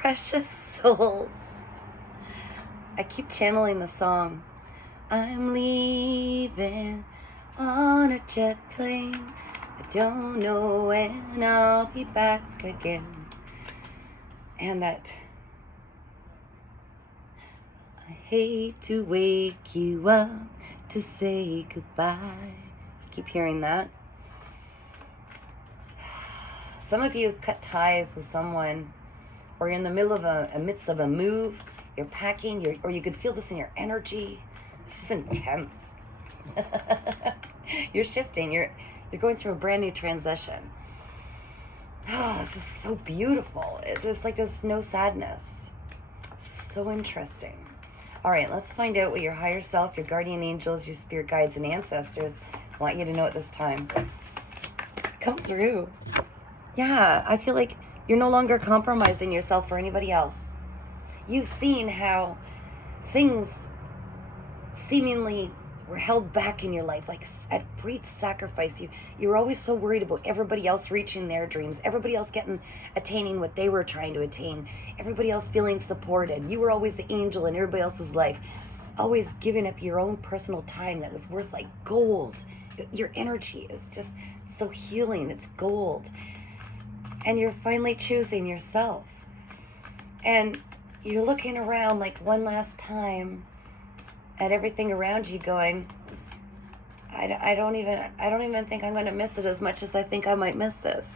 precious souls. I keep channeling the song. I'm leaving on a jet plane. I don't know when I'll be back again. And that I hate to wake you up to say goodbye. I keep hearing that. Some of you cut ties with someone, or you're in the middle of midst of a move, you're packing, or you could feel this in your energy. This is intense. You're shifting, you're going through a brand new transition. Oh, this is so beautiful. It's like there's no sadness. It's so interesting. All right, let's find out what your higher self, your guardian angels, your spirit guides, and ancestors want you to know at this time. Come through. Yeah, I feel like you're no longer compromising yourself for anybody else. You've seen how things seemingly were held back in your life, like at great sacrifice. You were always so worried about everybody else reaching their dreams, everybody else attaining what they were trying to attain, everybody else feeling supported. You were always the angel in everybody else's life, always giving up your own personal time that was worth like gold. Your energy is just so healing. It's gold. And you're finally choosing yourself. And you're looking around like one last time at everything around you going, I don't even think I'm going to miss it as much as I think I might miss this.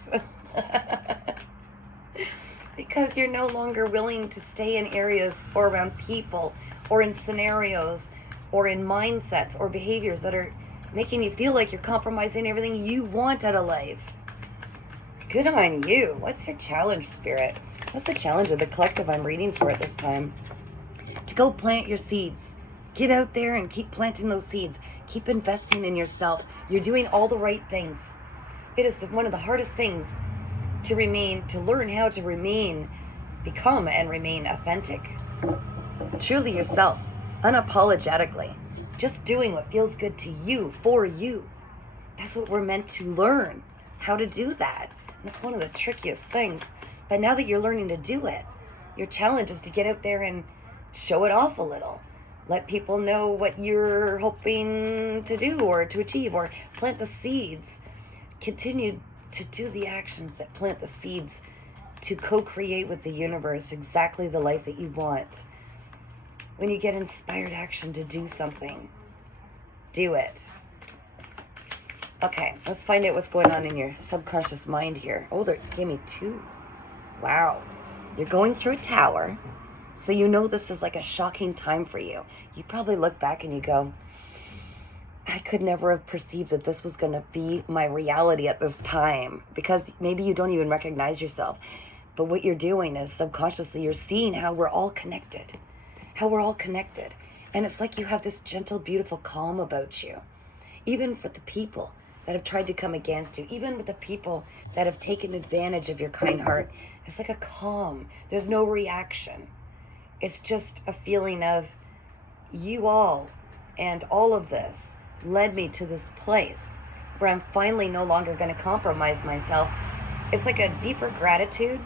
Because you're no longer willing to stay in areas or around people or in scenarios or in mindsets or behaviors that are making you feel like you're compromising everything you want out of life. Good on you. What's your challenge, Spirit? What's the challenge of the collective I'm reading for at this time? To go plant your seeds. Get out there and keep planting those seeds. Keep investing in yourself. You're doing all the right things. It is one of the hardest things to learn how to become and remain authentic. Truly yourself, unapologetically. Just doing what feels good to you, for you. That's what we're meant to learn, how to do that. And it's one of the trickiest things. But now that you're learning to do it, your challenge is to get out there and show it off a little. Let people know what you're hoping to do or to achieve, or plant the seeds. Continue to do the actions that plant the seeds to co-create with the universe exactly the life that you want. When you get inspired action to do something, do it. Okay, let's find out what's going on in your subconscious mind here. Oh, they gave me 2. Wow. You're going through a tower. So you know this is like a shocking time for you. You probably look back and you go, I could never have perceived that this was going to be my reality at this time. Because maybe you don't even recognize yourself. But what you're doing is subconsciously you're seeing how we're all connected. How we're all connected. And it's like you have this gentle, beautiful calm about you. Even for the people that have tried to come against you. Even with the people that have taken advantage of your kind heart. It's like a calm. There's no reaction. It's just a feeling of you all and all of this led me to this place where I'm finally no longer going to compromise myself. It's like a deeper gratitude,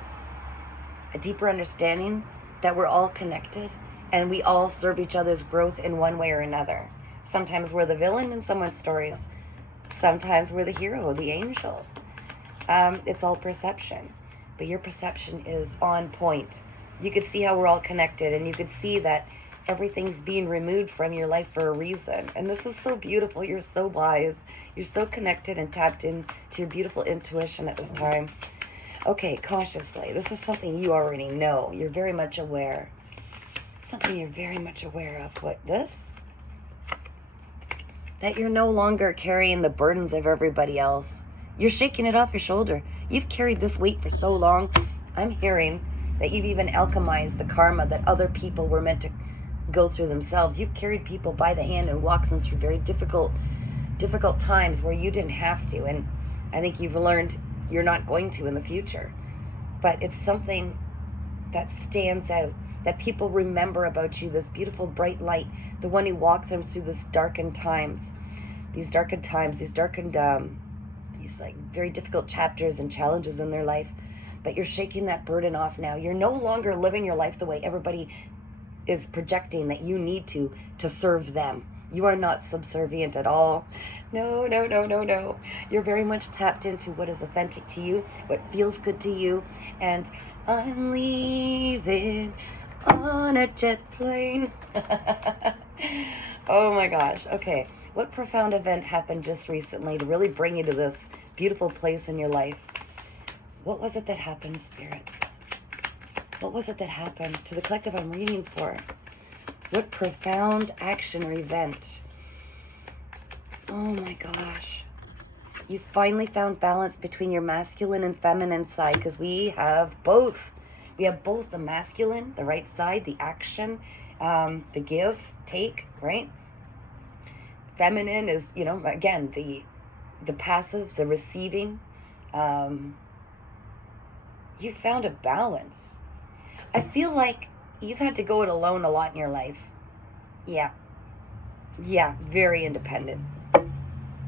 a deeper understanding that we're all connected and we all serve each other's growth in one way or another. Sometimes we're the villain in someone's stories. Sometimes we're the hero, the angel. It's all perception, but your perception is on point. You could see how we're all connected, and you could see that everything's being removed from your life for a reason. And this is so beautiful. You're so wise. You're so connected and tapped into your beautiful intuition at this time. Okay, cautiously. This is something you already know. You're very much aware. Something you're very much aware of. What, this? That you're no longer carrying the burdens of everybody else. You're shaking it off your shoulder. You've carried this weight for so long. I'm hearing that you've even alchemized the karma that other people were meant to go through themselves. You've carried people by the hand and walked them through very difficult times where you didn't have to. And I think you've learned you're not going to in the future. But it's something that stands out, that people remember about you, this beautiful bright light, the one who walked them through these darkened times, these like very difficult chapters and challenges in their life. but you're shaking that burden off now. You're no longer living your life the way everybody is projecting that you need to serve them. You are not subservient at all. No, no, no, no, no. You're very much tapped into what is authentic to you, what feels good to you. And I'm leaving on a jet plane. Oh my gosh. Okay. What profound event happened just recently to really bring you to this beautiful place in your life? What was it that happened, spirits? What was it that happened to the collective I'm reading for? What profound action or event? Oh my gosh. You finally found balance between your masculine and feminine side, because we have both. We have both the masculine, the right side, the action, the give, take, right? Feminine is, you know, again, the passive, the receiving. You found a balance. I feel like you've had to go it alone a lot in your life. Yeah. Yeah, very independent.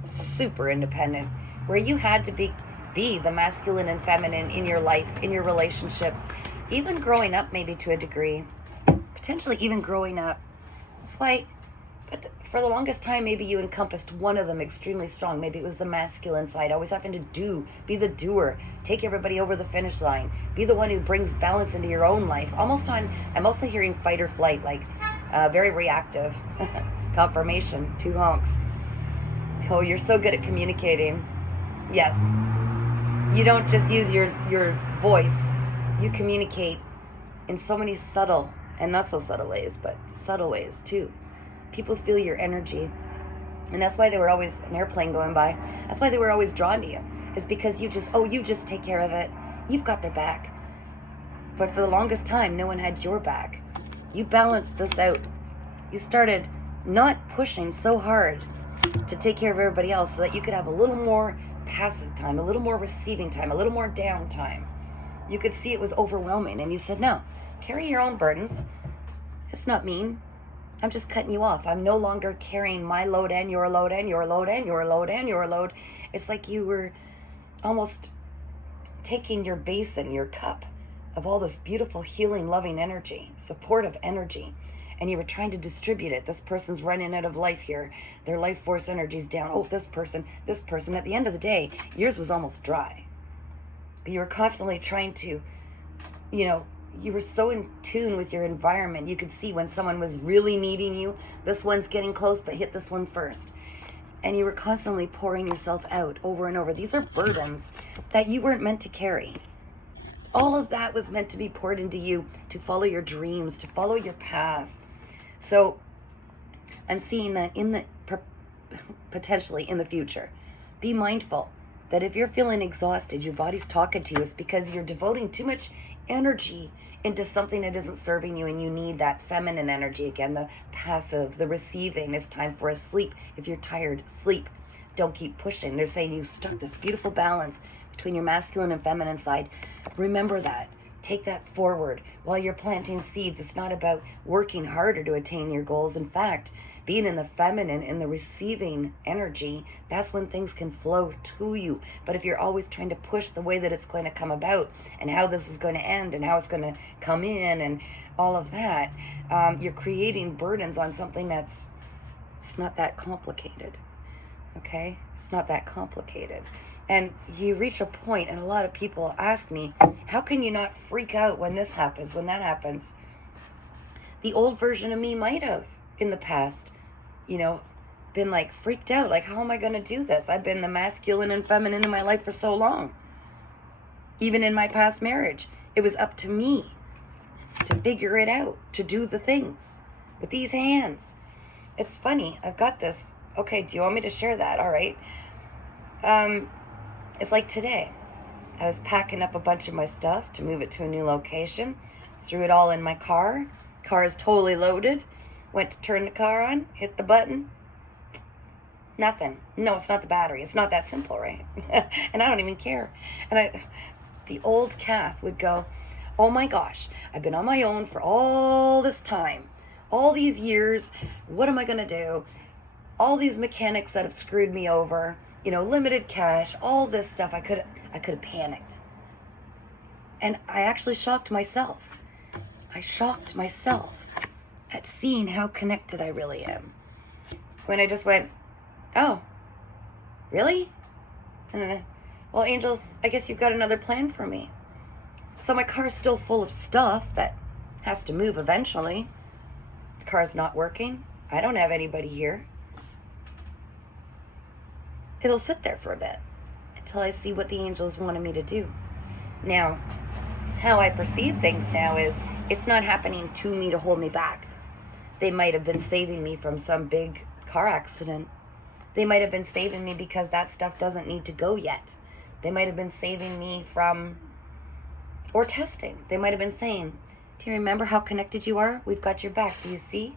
Super independent. Where you had to be the masculine and feminine in your life, in your relationships, even growing up maybe to a degree. Potentially even growing up. That's why, but for the longest time, maybe you encompassed one of them extremely strong. Maybe it was the masculine side, always having to be the doer, take everybody over the finish line, be the one who brings balance into your own life. I'm also hearing fight or flight, like very reactive. Confirmation, 2 honks. Oh, you're so good at communicating. Yes. You don't just use your voice. You communicate in so many subtle and not so subtle ways, but subtle ways too. People feel your energy. And that's why they were always, an airplane going by, that's why they were always drawn to you. Is because you just take care of it. You've got their back. But for the longest time, no one had your back. You balanced this out. You started not pushing so hard to take care of everybody else so that you could have a little more passive time, a little more receiving time, a little more downtime. You could see it was overwhelming, and you said, no, carry your own burdens. It's not mean. I'm just cutting you off. I'm no longer carrying my load and your load and your load and your load and your load. It's like you were almost taking your basin, your cup of all this beautiful, healing, loving energy, supportive energy, and you were trying to distribute it. This person's running out of life here. Their life force energy's down. Oh, this person. At the end of the day, yours was almost dry. But you were constantly trying to, you were so in tune with your environment. You could see when someone was really needing you. This one's getting close, but hit this one first. And you were constantly pouring yourself out over and over. These are burdens that you weren't meant to carry. All of that was meant to be poured into you to follow your dreams, to follow your path. So I'm seeing that potentially in the future, be mindful that if you're feeling exhausted, your body's talking to you, it's because you're devoting too much energy into something that isn't serving you, and you need that feminine energy again, the passive, the receiving. It's time for a sleep. If you're tired, sleep. Don't keep pushing. They're saying you struck this beautiful balance between your masculine and feminine side. Remember that. Take that forward while you're planting seeds. It's not about working harder to attain your goals. In fact, being in the feminine, in the receiving energy, that's when things can flow to you. But if you're always trying to push the way that it's going to come about and how this is going to end and how it's going to come in and all of that, you're creating burdens on something it's not that complicated. Okay? It's not that complicated. And you reach a point, and a lot of people ask me, how can you not freak out when this happens, when that happens? The old version of me might have, in the past, been like freaked out. Like, how am I going to do this? I've been the masculine and feminine in my life for so long. Even in my past marriage, it was up to me to figure it out, to do the things with these hands. It's funny. I've got this. Okay, do you want me to share that? All right. It's like today. I was packing up a bunch of my stuff to move it to a new location. Threw it all in my car. Car is totally loaded. Went to turn the car on, hit the button. Nothing. No, it's not the battery. It's not that simple, right? And I don't even care. And the old Kath would go, oh my gosh, I've been on my own for all this time, all these years. What am I going to do? All these mechanics that have screwed me over, limited cash, all this stuff. I could have panicked. And I actually shocked myself. I shocked myself at seeing how connected I really am. When I just went, oh, really? And well, angels, I guess you've got another plan for me. So my car's still full of stuff that has to move eventually. The car's not working. I don't have anybody here. It'll sit there for a bit until I see what the angels wanted me to do. Now, how I perceive things now is it's not happening to me to hold me back. They might have been saving me from some big car accident. They might have been saving me because that stuff doesn't need to go yet. They might have been saving me from, or testing. They might have been saying, do you remember how connected you are? We've got your back. Do you see?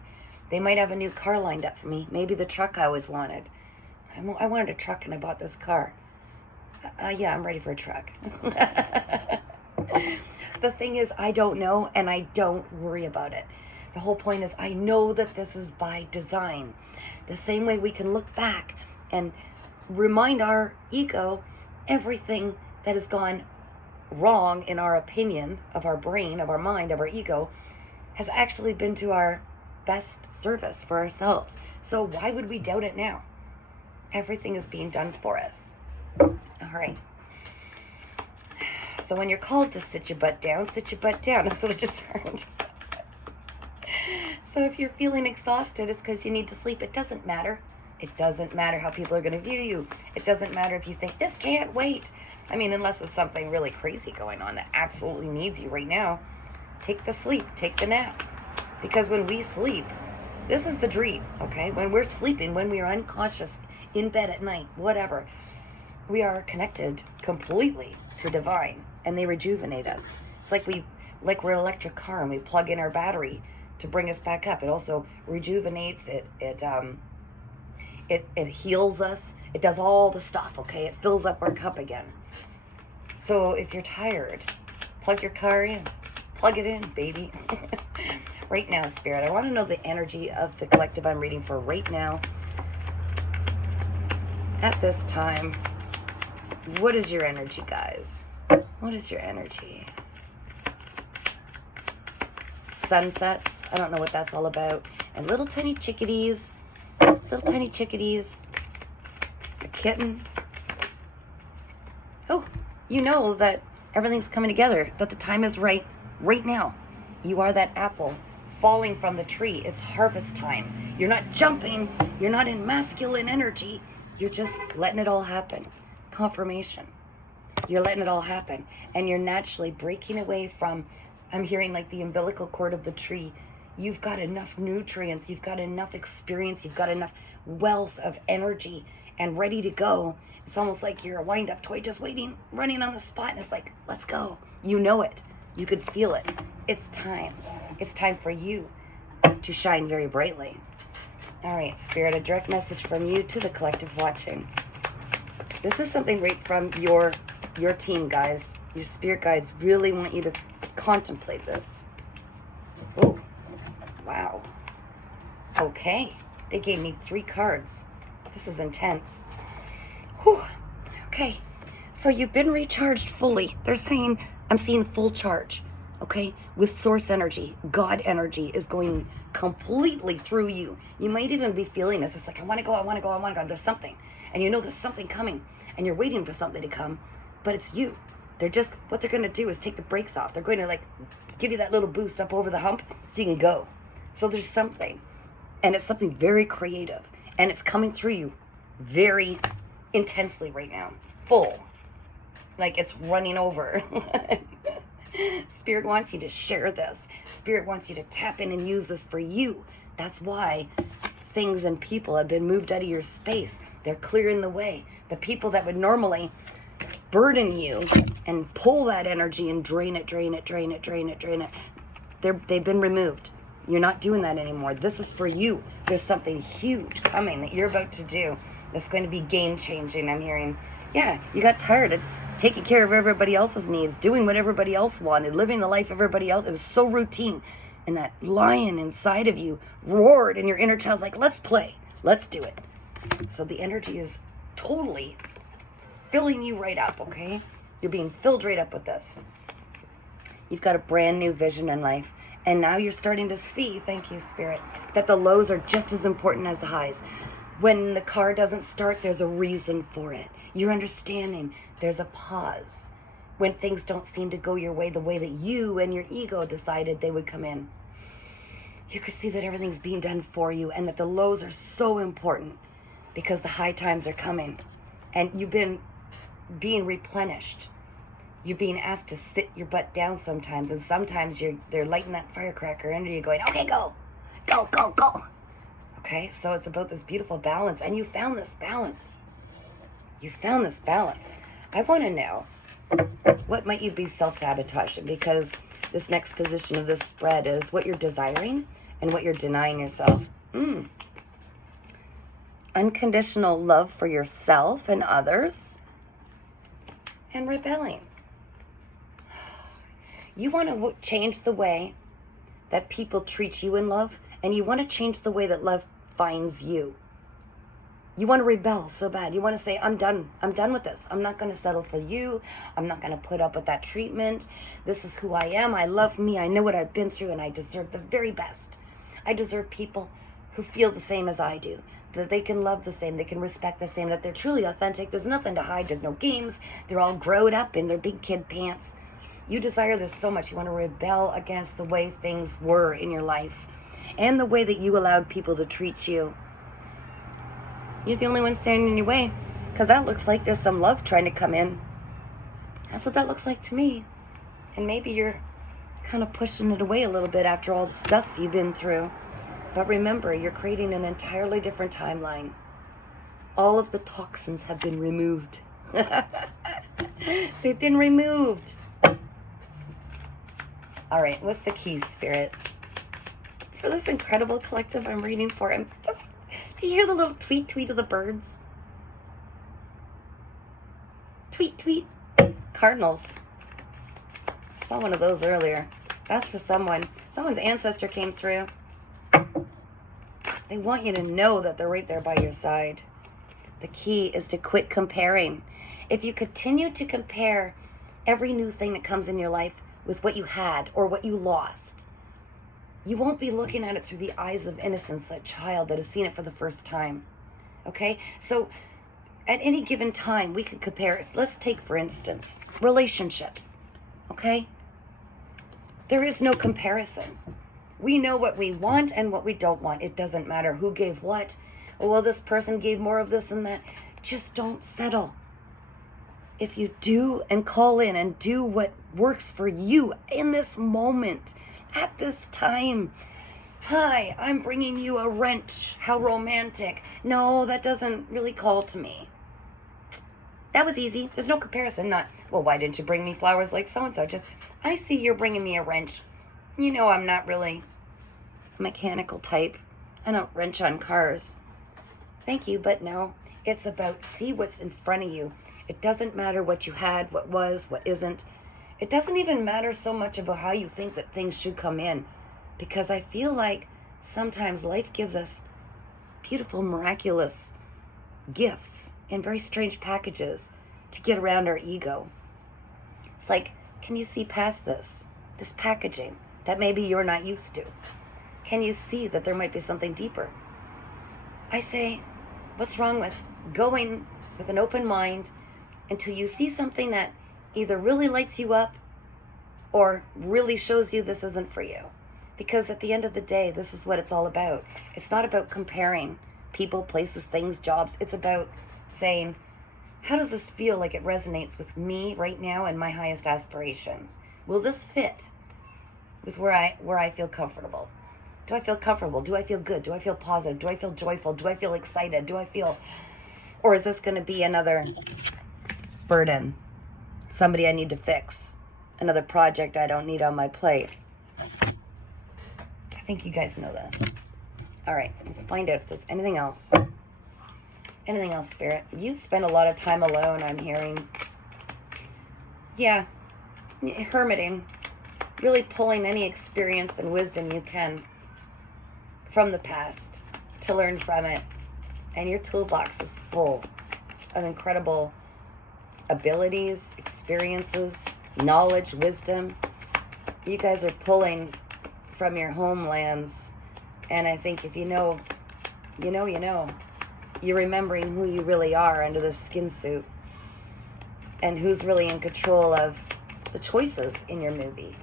They might have a new car lined up for me. Maybe the truck I always wanted. I wanted a truck and I bought this car. Yeah, I'm ready for a truck. The thing is, I don't know, and I don't worry about it. The whole point is I know that this is by design. The same way we can look back and remind our ego everything that has gone wrong in our opinion of our brain, of our mind, of our ego, has actually been to our best service for ourselves. So why would we doubt it now? Everything is being done for us. All right. So when you're called to sit your butt down, sit your butt down. That's what I just heard. So if you're feeling exhausted, it's because you need to sleep. It doesn't matter. It doesn't matter how people are going to view you. It doesn't matter if you think, this can't wait. I mean, unless it's something really crazy going on that absolutely needs you right now. Take the sleep. Take the nap. Because when we sleep, this is the dream, okay? When we're sleeping, when we are unconscious, in bed at night, whatever, we are connected completely to divine, and they rejuvenate us. It's like we're an electric car and we plug in our battery to bring us back up. It also rejuvenates, it heals us. It does all the stuff, okay? It fills up our cup again. So if you're tired, plug your car in. Plug it in, baby. Right now, Spirit, I want to know the energy of the collective I'm reading for right now. At this time, what is your energy, guys? What is your energy? Sunsets. I don't know what that's all about. And little tiny chickadees. Little tiny chickadees. A kitten. Oh, you know that everything's coming together. That the time is right now. You are that apple falling from the tree. It's harvest time. You're not jumping. You're not in masculine energy. You're just letting it all happen. Confirmation. You're letting it all happen. And you're naturally breaking away from, I'm hearing like the umbilical cord of the tree. You've got enough nutrients. You've got enough experience. You've got enough wealth of energy and ready to go. It's almost like you're a wind-up toy just waiting, running on the spot. And it's like, let's go. You know it. You could feel it. It's time. It's time for you to shine very brightly. All right, Spirit, a direct message from you to the collective watching. This is something right from your team, guys. Your spirit guides really want you to contemplate this. Oh, wow. Okay, they gave me 3 cards. This is intense. Whew. Okay, so you've been recharged fully. They're saying, I'm seeing full charge. Okay, with source energy, God energy is going completely through you. You might even be feeling this. It's like, I want to go. There's something. And you know there's something coming. And you're waiting for something to come. But it's you. What they're going to do is take the brakes off. They're going to like give you that little boost up over the hump so you can go. So there's something. And it's something very creative. And it's coming through you very intensely right now. Full. Like it's running over. Spirit wants you to share this. Spirit wants you to tap in and use this for you. That's why things and people have been moved out of your space. They're clearing the way. The people that would normally burden you and pull that energy and drain it. They've been removed. You're not doing that anymore. This is for you. There's something huge coming that you're about to do that's going to be game-changing, I'm hearing. Yeah, you got tired of taking care of everybody else's needs, doing what everybody else wanted, living the life everybody else. It was so routine. And that lion inside of you roared, and your inner child's like, let's play. Let's do it. So the energy is totally filling you right up, okay? You're being filled right up with this. You've got a brand new vision in life. And now you're starting to see, thank you, Spirit, that the lows are just as important as the highs. When the car doesn't start, there's a reason for it. You're understanding there's a pause when things don't seem to go your way the way that you and your ego decided they would come in. You could see that everything's being done for you and that the lows are so important because the high times are coming. And you've been being replenished. You're being asked to sit your butt down sometimes, and sometimes they're lighting that firecracker under you going, okay, go, go, go, go. Okay, so it's about this beautiful balance, and you found this balance. You found this balance. I want to know, what might you be self-sabotaging? Because this next position of this spread is what you're desiring and what you're denying yourself. Unconditional love for yourself and others, and rebelling. You want to change the way that people treat you in love, and you want to change the way that love finds you. You want to rebel so bad. You want to say, I'm done. I'm done with this. I'm not going to settle for you. I'm not going to put up with that treatment. This is who I am. I love me. I know what I've been through, and I deserve the very best. I deserve people who feel the same as I do, that they can love the same, they can respect the same, that they're truly authentic. There's nothing to hide. There's no games. They're all grown up in their big kid pants. You desire this so much. You want to rebel against the way things were in your life and the way that you allowed people to treat you. You're the only one standing in your way, because that looks like there's some love trying to come in. That's what that looks like to me. And maybe you're kind of pushing it away a little bit after all the stuff you've been through. But remember, you're creating an entirely different timeline. All of the toxins have been removed. They've been removed. All right, what's the key, Spirit? For this incredible collective I'm reading for, do you hear the little tweet, tweet of the birds? Tweet, tweet. Cardinals. I saw one of those earlier. That's for someone. Someone's ancestor came through. They want you to know that they're right there by your side. The key is to quit comparing. If you continue to compare every new thing that comes in your life with what you had or what you lost, you won't be looking at it through the eyes of innocence, that child that has seen it for the first time. Okay? So at any given time, we can compare. Let's take, for instance, relationships. Okay? There is no comparison. We know what we want and what we don't want. It doesn't matter who gave what. Oh, well, this person gave more of this and that. Just don't settle. If you do and call in and do what works for you in this moment, at this time. Hi, I'm bringing you a wrench. How romantic. No, that doesn't really call to me. That was easy. There's no comparison. Not, well, why didn't you bring me flowers like so-and-so? Just, I see you're bringing me a wrench. You know I'm not really a mechanical type. I don't wrench on cars. Thank you, but no. It's about see what's in front of you. It doesn't matter what you had, what was, what isn't. It doesn't even matter so much about how you think that things should come in. Because I feel like sometimes life gives us beautiful, miraculous gifts in very strange packages to get around our ego. It's like, can you see past this packaging that maybe you're not used to? Can you see that there might be something deeper? I say, what's wrong with going with an open mind until you see something that either really lights you up or really shows you this isn't for you? Because at the end of the day, this is what it's all about. It's not about comparing people, places, things, jobs. It's about saying, how does this feel like it resonates with me right now and my highest aspirations? Will this fit with where I feel comfortable? Do I feel comfortable? Do I feel good? Do I feel positive? Do I feel joyful? Do I feel excited? Do I feel... Or is this going to be another burden? Somebody I need to fix? Another project I don't need on my plate? I think you guys know this. All right, let's find out if there's anything else. Anything else, Spirit? You spend a lot of time alone, I'm hearing. Yeah, hermiting. Really pulling any experience and wisdom you can from the past to learn from it. And your toolbox is full of incredible abilities, experiences, knowledge, wisdom. You guys are pulling from your homelands. And I think if you know, you know, you know. You're remembering who you really are under this skin suit. And who's really in control of the choices in your movie.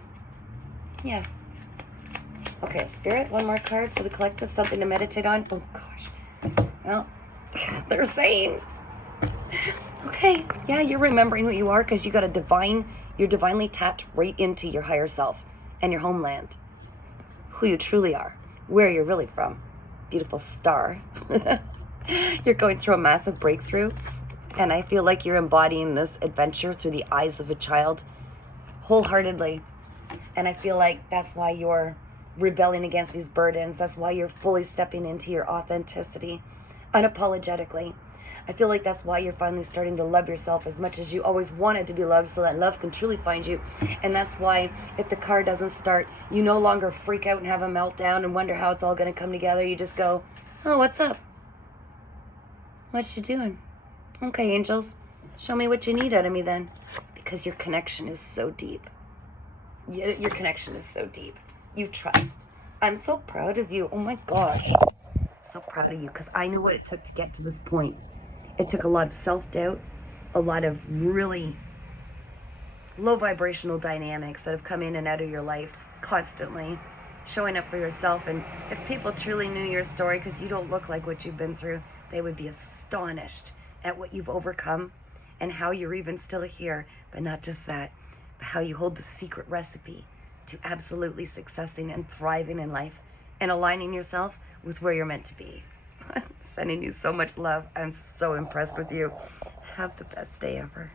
Yeah. Okay, Spirit, one more card for the collective. Something to meditate on. Oh, gosh. Well, they're saying... Okay, yeah, you're remembering who you are because you got you're divinely tapped right into your higher self and your homeland. Who you truly are. Where you're really from. Beautiful star. You're going through a massive breakthrough. And I feel like you're embodying this adventure through the eyes of a child wholeheartedly. And I feel like that's why you're rebelling against these burdens. That's why you're fully stepping into your authenticity unapologetically. I feel like that's why you're finally starting to love yourself as much as you always wanted to be loved, so that love can truly find you. And that's why if the car doesn't start, you no longer freak out and have a meltdown and wonder how it's all going to come together. You just go, oh, what's up? What you doing? Okay, angels, show me what you need out of me then. Because your connection is so deep. Your connection is so deep. You trust. I'm so proud of you. Oh my gosh. So proud of you because I knew what it took to get to this point. It took a lot of self-doubt, a lot of really low vibrational dynamics that have come in and out of your life constantly, showing up for yourself. And if people truly knew your story, because you don't look like what you've been through, they would be astonished at what you've overcome and how you're even still here. But not just that, but how you hold the secret recipe to absolutely successing and thriving in life and aligning yourself with where you're meant to be. I'm sending you so much love. I'm so impressed with you. Have the best day ever.